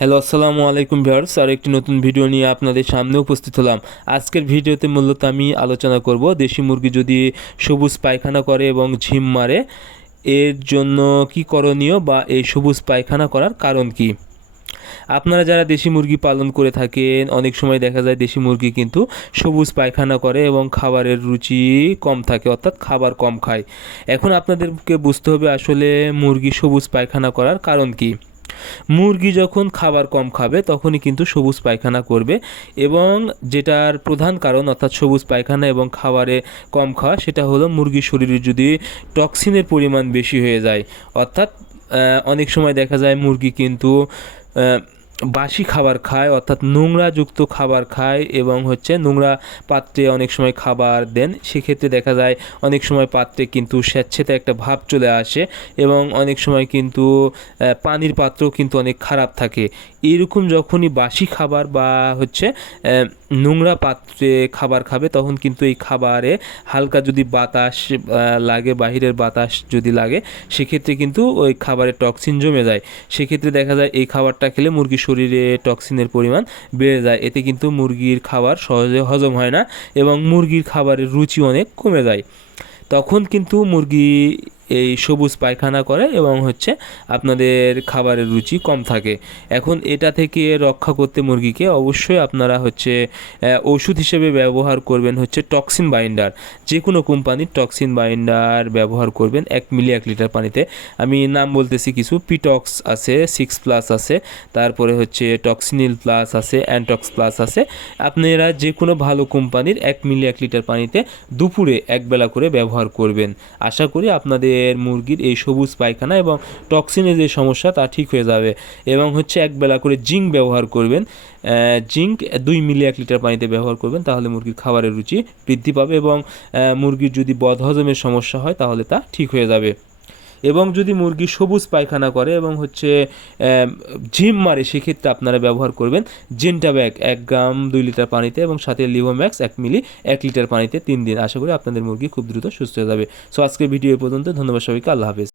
Hello, আসসালামু আলাইকুম viewers. আর একটি নতুন ভিডিও নিয়ে আপনাদের সামনে উপস্থিত হলাম। আজকের ভিডিওতে মূলত আমি আলোচনা করব দেশি মুরগি যদি সবুজ পায়খানা করে এবং ঝিম মারে, এর জন্য কি করণীয় বা এই সবুজ পায়খানা করার কারণ কি। আপনারা যারা দেশি মুরগি পালন করে থাকেন, অনেক সময় দেখা যায় দেশি মুরগি কিন্তু সবুজ পায়খানা করে এবং খাবারের রুচি কম থাকে, অর্থাৎ খাবার কম খায়। এখন আপনাদেরকে বুঝতে হবে আসলে মুরগি সবুজ পায়খানা করার কারণ কি। মুরগি যখন খাবার কম খাবে তখনই কিন্তু সবুজ পায়খানা করবে, এবং যেটার প্রধান কারণ অর্থাৎ সবুজ পায়খানা এবং খাবারে কম খাওয়া, সেটা হলো মুরগির শরীরে যদি টক্সিনের পরিমাণ বেশি হয়ে যায়। অর্থাৎ অনেক সময় দেখা যায় মুরগি কিন্তু বাসি খাবার খায়, অর্থাৎ নোংরাযুক্ত খাবার খায় এবং নোংরা পাত্রে অনেক সময় খাবার দেন। সেক্ষেত্রে দেখা যায় অনেক সময় পাত্রে কিন্তু স্যাঁতসেঁতে একটা ভাব চলে আসে এবং অনেক সময় কিন্তু পানির পাত্রও কিন্তু অনেক খারাপ থাকে। এইরকম যখনই বাসি খাবার বা নোংরা পাত্রে খাবার খাবে, তখন কিন্তু এই খাবারে হালকা যদি বাতাস লাগে, বাহিরের বাতাস যদি লাগে, সেক্ষেত্রে কিন্তু ওই খাবারে টক্সিন জমে যায়। সেক্ষেত্রে দেখা যায় এই খাবারটা খেলে মুরগির শরীরে টক্সিনের পরিমাণ বেড়ে যায়। এতে কিন্তু মুরগির খাবার সহজে হজম হয় না এবং মুরগির খাবারের রুচি অনেক কমে যায়। তখন কিন্তু মুরগি এই সবুজ পায়খানা করে এবং আপনাদের খাবারের রুচি কম থাকে। এখন এটা থেকে রক্ষা করতে মুরগিকে অবশ্যই আপনারা ওষুধ হিসেবে ব্যবহার করবেন টক্সিন বাইন্ডার। যে কোনো কোম্পানির টক্সিন বাইন্ডার ব্যবহার করবেন 1 মিলি 1 লিটার পানিতে। আমি নাম বলতেছি কিছু, পিটক্স আছে, 6+ আছে, তারপরে টক্সিনিল প্লাস আছে, অ্যান্টক্স প্লাস আছে। আপনারা যে কোনো ভালো কোম্পানির 1 মিলি 1 লিটার পানিতে দুপুরে একবেলা করে ব্যবহার করবেন। আশা করি আপনাদের মুরগির এই সবুজ পায়খানা এবং টক্সিনের যে সমস্যা তা ঠিক হয়ে যাবে। এবং একবেলা করে জিঙ্ক ব্যবহার করবেন। জিঙ্ক 2 মিলি 1 লিটার পানিতে ব্যবহার করবেন, তাহলে মুরগির খাবারের রুচি বৃদ্ধি পাবে এবং মুরগির যদি বদহজমের সমস্যা হয় তাহলে তা ঠিক হয়ে যাবে। এবং যদি মুরগি সবুজ পায়খানা করে এবং ঝিম মারে, সেক্ষেত্রে আপনারা ব্যবহার করবেন জেন্টাব্যাক 1 গ্রাম 2 লিটার পানিতে এবং সাথে লিভোম্যাক্স 1 মিলি 1 লিটার পানিতে 3 দিন। আশা করি আপনাদের মুরগি খুব দ্রুত সুস্থ হয়ে যাবে। সো আজকের ভিডিও পর্যন্ত। ধন্যবাদ সবাইকে। আল্লাহ হাফেজ।